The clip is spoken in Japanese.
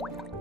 you